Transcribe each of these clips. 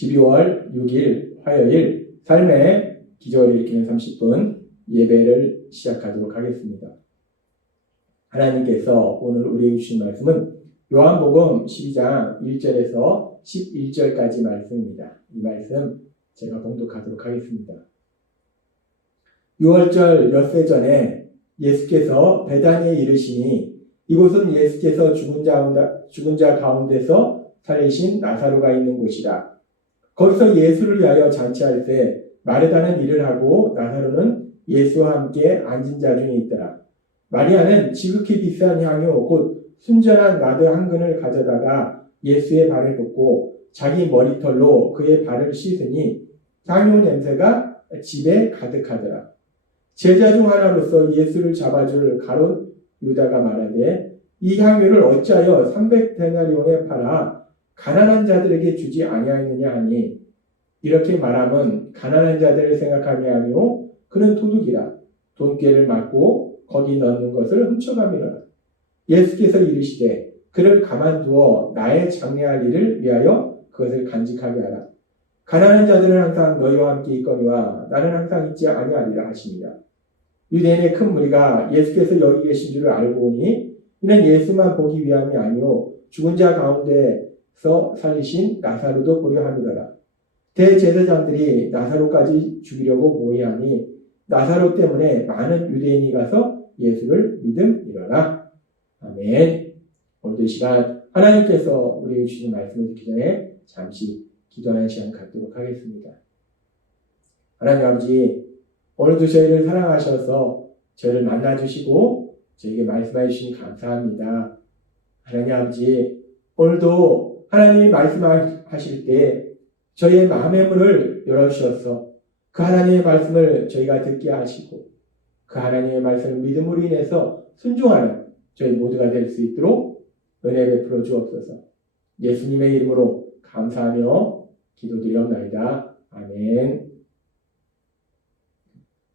12월 6일 화요일 삶의 기적을 일으키는 30분 예배를 시작하도록 하겠습니다. 하나님께서 오늘 우리에게 주신 말씀은 요한복음 12장 1절에서 11절까지 말씀입니다. 이 말씀 제가 봉독하도록 하겠습니다. 6월절 엿새 전에 예수께서 베다니에 이르시니 이곳은 예수께서 죽은 자 가운데서 살리신 나사로가 있는 곳이라. 거기서 예수를 위하여 잔치할 때 마르다는 일을 하고 나사로는 예수와 함께 앉은 자 중에 있더라. 마리아는 지극히 비싼 향유 곧 순전한 나드 한 근을 가져다가 예수의 발에 붓고 자기 머리털로 그의 발을 씻으니 향유 냄새가 집에 가득하더라. 제자 중 하나로서 예수를 잡아줄 가롯 유다가 말하되 이 향유를 어찌하여 300데나리온에 팔아 가난한 자들에게 주지 아니하였느냐 하니 이렇게 말함은 가난한 자들을 생각함이 아니오 그는 도둑이라 돈꾀를 맞고 거기 넣는 것을 훔쳐가미라. 예수께서 이르시되 그를 가만두어 나의 장래할 일을 위하여 그것을 간직하게 하라. 가난한 자들은 항상 너희와 함께 있거니와 나는 항상 있지 아니하리라 하시니라. 유대인의 큰 무리가 예수께서 여기 계신 줄을 알고 오니 이는 예수만 보기 위함이 아니오 죽은 자 가운데서 살리신 나사로도 보려 함이로라. 대제사장들이 나사로까지 죽이려고 모의하니 나사로 때문에 많은 유대인이 가서 예수를 믿음이로라. 아멘. 오늘 이 시간 하나님께서 우리에게 주신 말씀을 듣기 전에 잠시 기도하는 시간 갖도록 하겠습니다. 하나님 아버지, 오늘도 저희를 사랑하셔서 저희를 만나주시고 저에게 말씀해 주시니 감사합니다. 하나님 아버지, 오늘도 하나님이 말씀하실 때 저희의 마음의 문을 열어주셔서 그 하나님의 말씀을 저희가 듣게 하시고 그 하나님의 말씀을 믿음으로 인해서 순종하는 저희 모두가 될 수 있도록 은혜 베풀어 주옵소서. 예수님의 이름으로 감사하며 기도드리옵나이다. 아멘.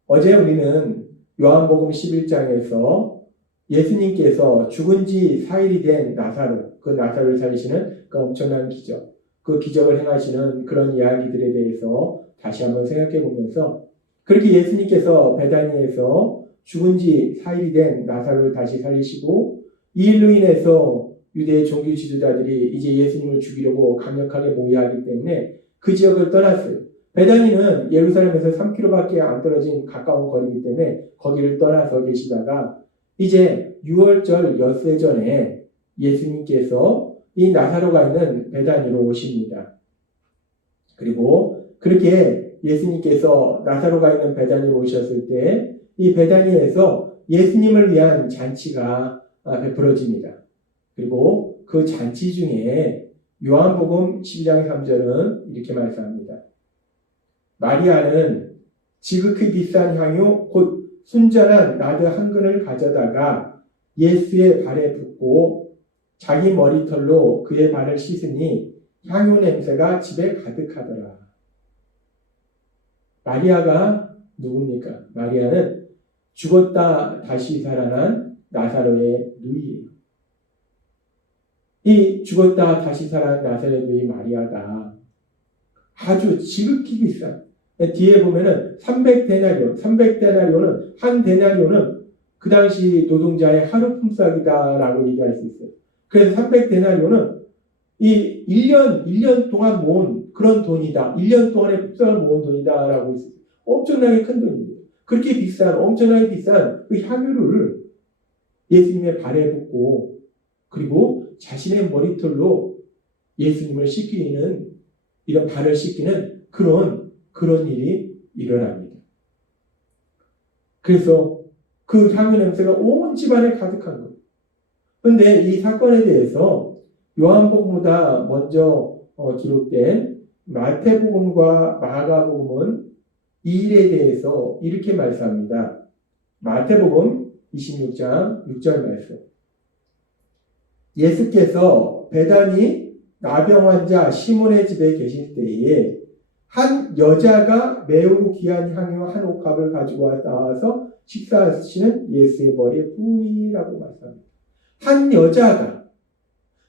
어제 우리는 요한복음 11장에서 예수님께서 죽은 지 4일이 된 나사로, 그 나사로를 살리시는 그 엄청난 기적, 그 기적을 행하시는 그런 이야기들에 대해서 다시 한번 생각해 보면서 그렇게 예수님께서 베다니에서 죽은 지 4일이 된 나사로를 다시 살리시고 이 일로 인해서 유대의 종교 지도자들이 이제 예수님을 죽이려고 강력하게 모의하기 때문에 그 지역을 떠났어요. 베다니는 예루살렘에서 3km밖에 안 떨어진 가까운 거리이기 때문에 거기를 떠나서 계시다가 이제 6월절 엿새 전에 예수님께서 이 나사로가 있는 베다니로 오십니다. 그리고 그렇게 예수님께서 나사로가 있는 베다니로 오셨을 때 이 베다니에서 예수님을 위한 잔치가 베풀어집니다. 그리고 그 잔치 중에 요한복음 12장 3절은 이렇게 말씀합니다. 마리아는 지극히 비싼 향유 곧 순전한 나드 한 근을 가져다가 예수의 발에 붓고 자기 머리털로 그의 발을 씻으니 향유 냄새가 집에 가득하더라. 마리아가 누굽니까? 마리아는 죽었다 다시 살아난 나사로의 누이예요. 이 죽었다 다시 살아난 나사로의 누이 마리아가 아주 지극히 비싼, 뒤에 보면은 300데나리온은 한 데나리온은 그 당시 노동자의 하루 품삯이다라고 얘기할 수 있어요. 그래서 300데나리온은 이 1년 동안 모은 그런 돈이다. 1년 동안의 품삯을 모은 돈이다라고 있어요. 엄청나게 큰 돈입니다. 그렇게 비싼, 엄청나게 비싼 그 향유를 예수님의 발에 붓고 그리고 자신의 머리털로 예수님을 씻기는 이런 발을 씻기는 그런 일이 일어납니다. 그래서 그 향유 냄새가 온 집안에 가득한 거예요. 그런데 이 사건에 대해서 요한복음보다 먼저 기록된 마태복음과 마가복음은 이 일에 대해서 이렇게 말씀합니다. 마태복음 26장 6절 말씀. 예수께서 베다니 나병 환자 시몬의 집에 계실 때에 한 여자가 매우 귀한 향유 한 옥합을 가지고 나와서 식사하시는 예수의 머리에 부으니라고 말씀합니다. 한 여자가,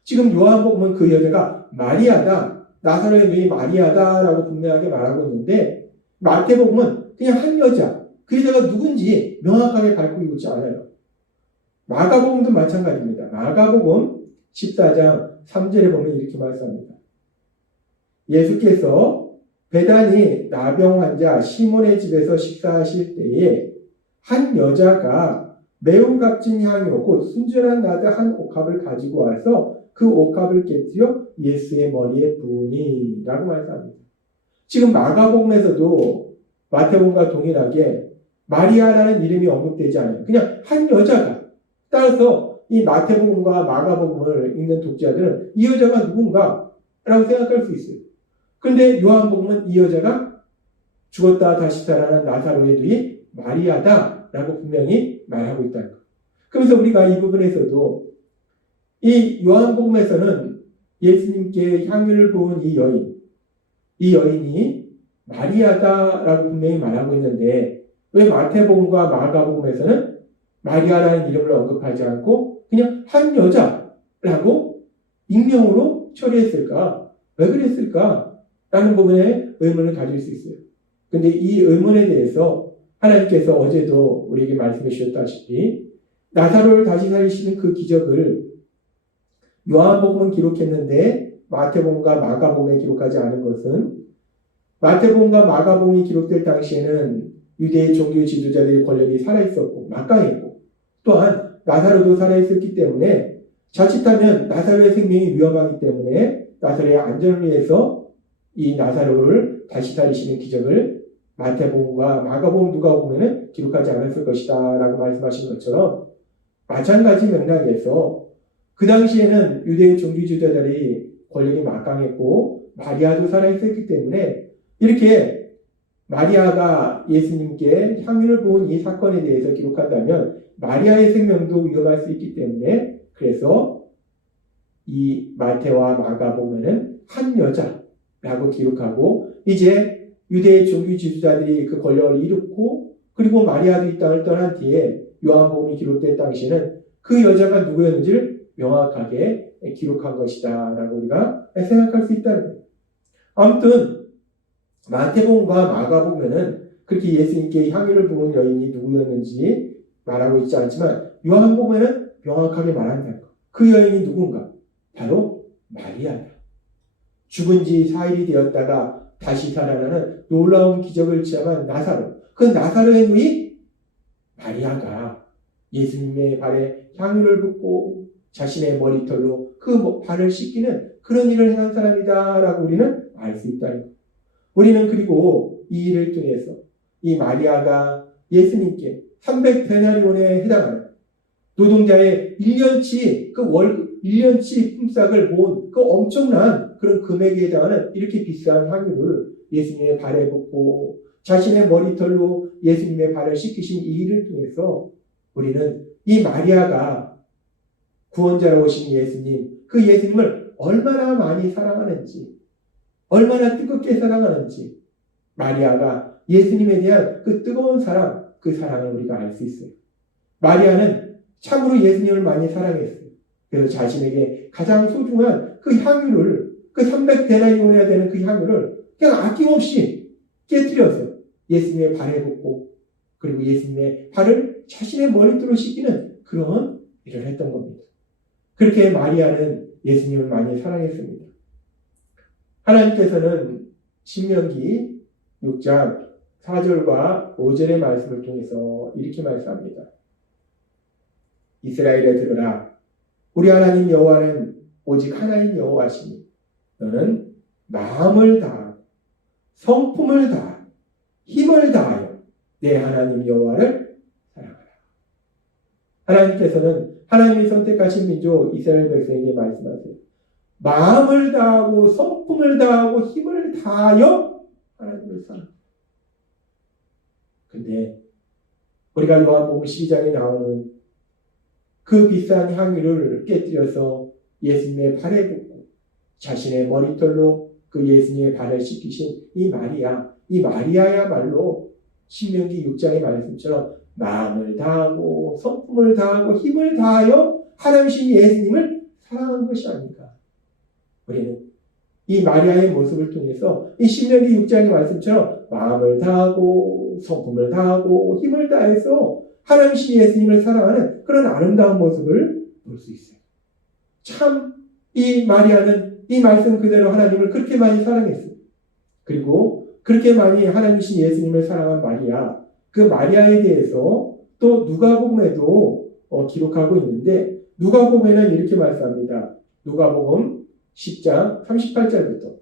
지금 요한복음은 그 여자가 마리아다, 나사로의 누이 마리아다라고 분명하게 말하고 있는데 마태복음은 그냥 한 여자, 그 여자가 누군지 명확하게 밝히고 있지 않아요. 마가복음도 마찬가지입니다. 마가복음 14장 3절에 보면 이렇게 말씀합니다. 예수께서 베다니 나병 환자 시몬의 집에서 식사하실 때에 한 여자가 매우 값진 향유 곧 순전한 나드 한 옥합을 가지고 와서 그 옥합을 깨뜨려 예수의 머리에 부으니 라고 말씀합니다. 지금 마가복음에서도 마태복음과 동일하게 마리아라는 이름이 언급되지 않아요. 그냥 한 여자가. 따라서 이 마태복음과 마가복음을 읽는 독자들은 이 여자가 누군가 라고 생각할 수 있어요. 그런데 요한복음은 이 여자가 죽었다 다시 살아난 나사로의 누이 마리아다 라고 분명히 말하고 있다는 것. 그래서 우리가 이 부분에서도 이 요한복음에서는 예수님께 향유를 부은 이 여인이 마리아다라고 분명히 말하고 있는데 왜 마태복음과 마가복음에서는 마리아라는 이름을 언급하지 않고 그냥 한 여자라고 익명으로 처리했을까? 왜 그랬을까? 라는 부분에 의문을 가질 수 있어요. 근데 이 의문에 대해서 하나님께서 어제도 우리에게 말씀해 주셨다시피 나사로를 다시 살리시는 그 기적을 요한복음은 기록했는데 마태복음과 마가복음에 기록하지 않은 것은 마태복음과 마가복음이 기록될 당시에는 유대의 종교 지도자들의 권력이 살아있었고 막강했고 또한 나사로도 살아있었기 때문에 자칫하면 나사로의 생명이 위험하기 때문에 나사로의 안전을 위해서 이 나사로를 다시 살리시는 기적을 마태복음과 마가복음 누가복음에는 기록하지 않았을 것이다 라고 말씀하신 것처럼 마찬가지 맥락에서 그 당시에는 유대의 종교 지도자들이 권력이 막강했고 마리아도 살아있었기 때문에 이렇게 마리아가 예수님께 향유를 부은 이 사건에 대해서 기록한다면 마리아의 생명도 위험할 수 있기 때문에 그래서 이 마태와 마가복음에는 한 여자라고 기록하고 이제 유대의 종교 지도자들이 그 권력을 잃고 그리고 마리아도 이 땅을 떠난 뒤에 요한복음이 기록될 당시에는 그 여자가 누구였는지를 명확하게 기록한 것이다 라고 우리가 생각할 수 있다는 거예요. 아무튼 마태복음과 마가복음에는 그렇게 예수님께 향유를 부은 여인이 누구였는지 말하고 있지 않지만 요한복음에는 명확하게 말한다는 것. 그 여인이 누군가? 바로 마리아다. 죽은 지 4일이 되었다가 다시 살아나는 놀라운 기적을 체험한 나사로. 그 나사로의 누이 마리아가 예수님의 발에 향유를 붓고 자신의 머리털로 그 발을 씻기는 그런 일을 행한 사람이다 라고 우리는 알 수 있다는 것. 우리는 그리고 이 일을 통해서 이 마리아가 예수님께 300데나리온에 해당하는 노동자의 1년치 그 월급 1년치 품삯을 모은 그 엄청난 그런 금액에 해당하는 이렇게 비싼 향유를 예수님의 발에 붓고 자신의 머리털로 예수님의 발을 씻기신 이 일을 통해서 우리는 이 마리아가 구원자로 오신 예수님, 그 예수님을 얼마나 많이 사랑하는지, 얼마나 뜨겁게 사랑하는지 마리아가 예수님에 대한 그 뜨거운 사랑, 그 사랑을 우리가 알 수 있어요. 마리아는 참으로 예수님을 많이 사랑했어요. 그래서 자신에게 가장 소중한 그 향유를, 그 300데나리온이어야 되는 그 향유를 그냥 아낌없이 깨뜨려서 예수님의 발에 붓고 그리고 예수님의 발을 자신의 머리털로 씻기는 그런 일을 했던 겁니다. 그렇게 마리아는 예수님을 많이 사랑했습니다. 하나님께서는 신명기 6장 4절과 5절의 말씀을 통해서 이렇게 말씀합니다. 이스라엘에 들으라. 우리 하나님 여호와는 오직 하나인 여호와시니 너는 마음을 다하고 성품을 다하고 힘을 다하여 내 하나님 여호와를 사랑하라. 하나님께서는 하나님이 선택하신 민족 이스라엘 백성에게 말씀하세요. 마음을 다하고 성품을 다하고 힘을 다하여 하나님을 사랑하라. 근데 우리가 요한복음 12장에 나오는 그 비싼 향유를 깨뜨려서 예수님의 발에 붓고 자신의 머리털로 그 예수님의 발을 씻기신 이 마리아야말로 신명기 6장의 말씀처럼 마음을 다하고 성품을 다하고 힘을 다하여 하나님이신 예수님을 사랑한 것이 아닌가. 우리는 이 마리아의 모습을 통해서 이 신명기 6장의 말씀처럼 마음을 다하고 성품을 다하고 힘을 다해서 하나님이신 예수님을 사랑하는 그런 아름다운 모습을 볼 수 있어요. 참 이 마리아는 이 말씀 그대로 하나님을 그렇게 많이 사랑했어요. 그리고 그렇게 많이 하나님이신 예수님을 사랑한 마리아, 그 마리아에 대해서 또 누가복음에도 기록하고 있는데 누가복음에는 이렇게 말씀합니다. 누가복음 10장 38절부터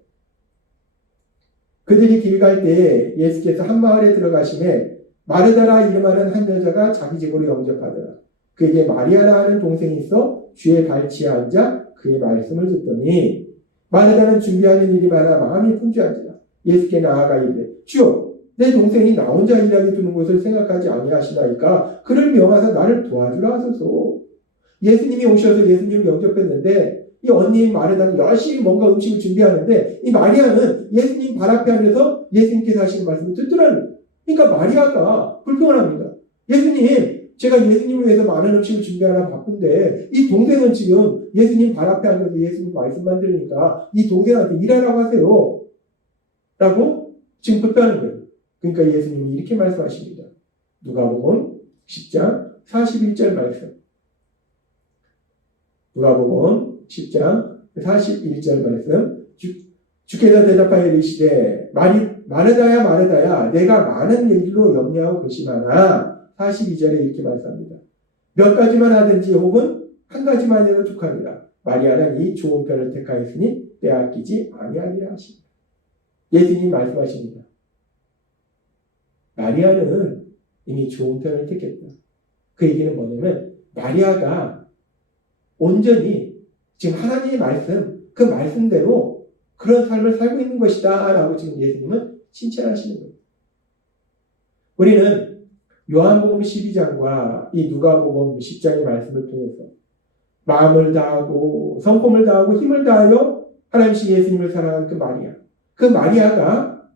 그들이 길 갈 때에 예수께서 한 마을에 들어가심에 마르다라 이름하는 한 여자가 자기 집으로 영접하더라. 그에게 마리아라 하는 동생이 있어 주의 발치에 앉아 그의 말씀을 듣더니 마르다는 준비하는 일이 많아 마음이 분주한지라. 예수께 나아가 이르되 주여 내 동생이 나 혼자 일하게 두는 것을 생각하지 아니하시나이까 그를 명하사 나를 도와주라 하소서. 예수님이 오셔서 예수님을 영접했는데 이 언니인 마르다는 열심히 뭔가 음식을 준비하는데 이 마리아는 예수님 발 앞에 앉아서 예수님께서 하시는 말씀을 듣더라는 거예요. 그러니까 마리아가 불평합니다. 예수님, 제가 예수님을 위해서 많은 음식을 준비하느라 바쁜데 이 동생은 지금 예수님 발 앞에 앉아서 예수님 말씀만 들으니까 이 동생한테 일하라고 하세요. 라고 지금 불평하는 거예요. 그러니까 예수님이 이렇게 말씀하십니다. 누가복음 10장 41절 말씀. 누가복음 10장 41절 말씀. 주께서 대답하여 이르시되 마르다야 마르다야 내가 많은 일로 염려하고 계시마나 42절에 이렇게 말씀합니다. 몇 가지만 하든지 혹은 한 가지만 해도 족하니라. 마리아는 이 좋은 편을 택하였으니 빼앗기지 아니하리라 하십니다. 예수님 말씀하십니다. 마리아는 이미 좋은 편을 택했다. 그 얘기는 뭐냐면 마리아가 온전히 지금 하나님의 말씀, 그 말씀대로 그런 삶을 살고 있는 것이다 라고 지금 예수님은 칭찬하시는 거예요. 우리는 요한복음 12장과 이 누가복음 10장의 말씀을 통해서 마음을 다하고 성품을 다하고 힘을 다하여 하나님이신 예수님을 사랑하는 그 마리아가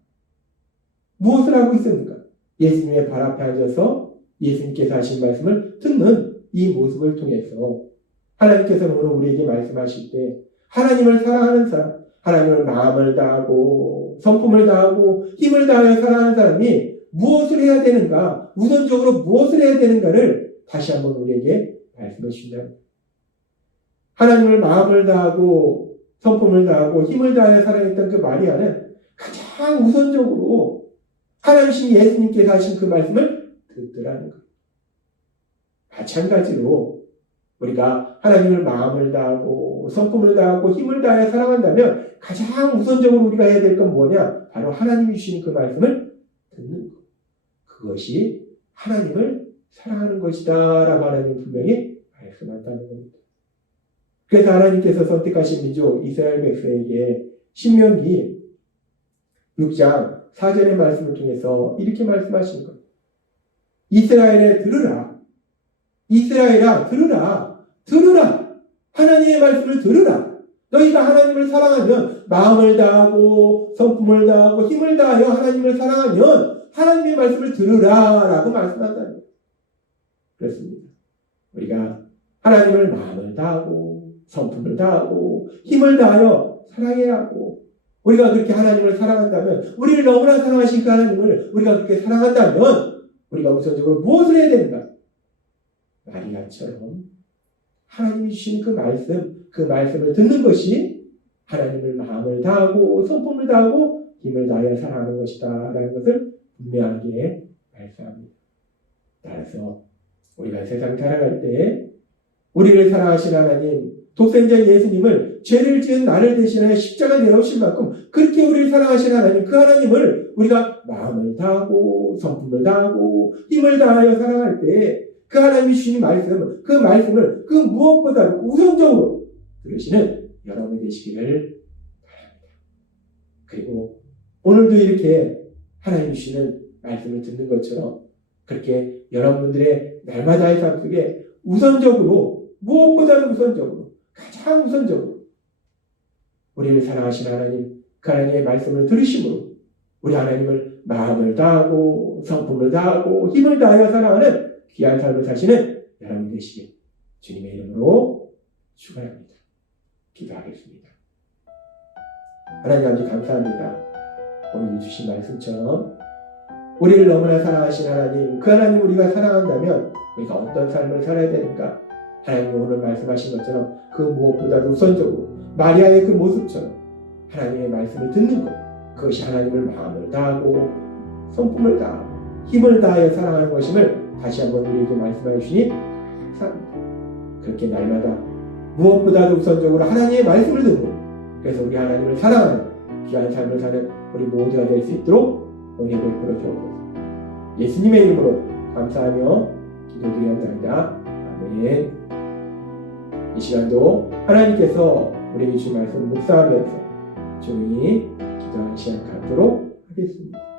무엇을 하고 있습니까? 예수님의 발 앞에 앉아서 예수님께서 하신 말씀을 듣는 이 모습을 통해서 하나님께서는 오늘 우리에게 말씀하실 때 하나님을 사랑하는 사람, 하나님을 마음을 다하고 성품을 다하고 힘을 다하여 사랑하는 사람이 무엇을 해야 되는가, 우선적으로 무엇을 해야 되는가를 다시 한번 우리에게 말씀해 주신다. 하나님을 마음을 다하고 성품을 다하고 힘을 다하여 사랑했던 그 마리아는 가장 우선적으로 하나님이신 예수님께서 하신 그 말씀을 듣더라는 거예요. 마찬가지로 우리가 하나님을 마음을 다하고 성품을 다하고 힘을 다하여 사랑한다면 가장 우선적으로 우리가 해야 될 건 뭐냐? 바로 하나님이 주신 그 말씀을 듣는 것. 그것이 하나님을 사랑하는 것이다 라고 하나님 분명히 말씀한다는 겁니다. 그래서 하나님께서 선택하신 민족 이스라엘 백성에게 신명기 6장 4절의 말씀을 통해서 이렇게 말씀하시는 겁니다. 이스라엘에 들으라. 이스라엘아 들으라. 들으라. 하나님의 말씀을 들으라. 너희가 하나님을 사랑하면 마음을 다하고 성품을 다하고 힘을 다하여 하나님을 사랑하면 하나님의 말씀을 들으라 라고 말씀한다는 거예요. 그렇습니다. 우리가 하나님을 마음을 다하고 성품을 다하고 힘을 다하여 사랑해야 하고 우리가 그렇게 하나님을 사랑한다면 우리를 너무나 사랑하신 그 하나님을 우리가 그렇게 사랑한다면 우리가 우선적으로 무엇을 해야 되는가? 마리아처럼 하나님이 주신 그 말씀을 듣는 것이 하나님을 마음을 다하고 성품을 다하고 힘을 다하여 사랑하는 것이다 라는 것을 분명하게 말씀합니다. 따라서 우리가 세상 살아갈 때 우리를 사랑하신 하나님, 독생자 예수님을 죄를 지은 나를 대신하여 십자가 내어오신 만큼 그렇게 우리를 사랑하신 하나님, 그 하나님을 우리가 마음을 다하고 성품을 다하고 힘을 다하여 사랑할 때 그 하나님이 주신 말씀, 그 말씀을 그 무엇보다도 우선적으로 들으시는 여러분이 되시기를 바랍니다. 그리고 오늘도 이렇게 하나님이 주시는 말씀을 듣는 것처럼 그렇게 여러분들의 날마다의 삶 속에 우선적으로 무엇보다도 우선적으로 가장 우선적으로 우리를 사랑하신 하나님, 그 하나님의 말씀을 들으심으로 우리 하나님을 마음을 다하고 성품을 다하고 힘을 다하여 사랑하는 귀한 삶을 사시는 여러분 되시길 주님의 이름으로 축원합니다. 기도하겠습니다. 하나님 아버지 감사합니다. 오늘 주신 말씀처럼 우리를 너무나 사랑하신 하나님, 그 하나님 우리가 사랑한다면 우리가 어떤 삶을 살아야 되는가? 하나님이 오늘 말씀하신 것처럼 그 무엇보다도 우선적으로 마리아의 그 모습처럼 하나님의 말씀을 듣는 것, 그것이 하나님을 마음을 다하고 성품을 다하고 힘을 다하여 사랑하는 것임을 다시 한번 우리에게 말씀해 주시니 감사합니다. 그렇게 날마다 무엇보다도 우선적으로 하나님의 말씀을 듣는, 그래서 우리 하나님을 사랑하는 귀한 삶을 사는 우리 모두가 될 수 있도록 은혜 베풀어 주옵소서. 예수님의 이름으로 감사하며 기도드리옵나이다. 아멘. 이 시간도 하나님께서 우리에게 주신 말씀 묵상하면서 조용히 기도하는 시간 갖도록 하겠습니다.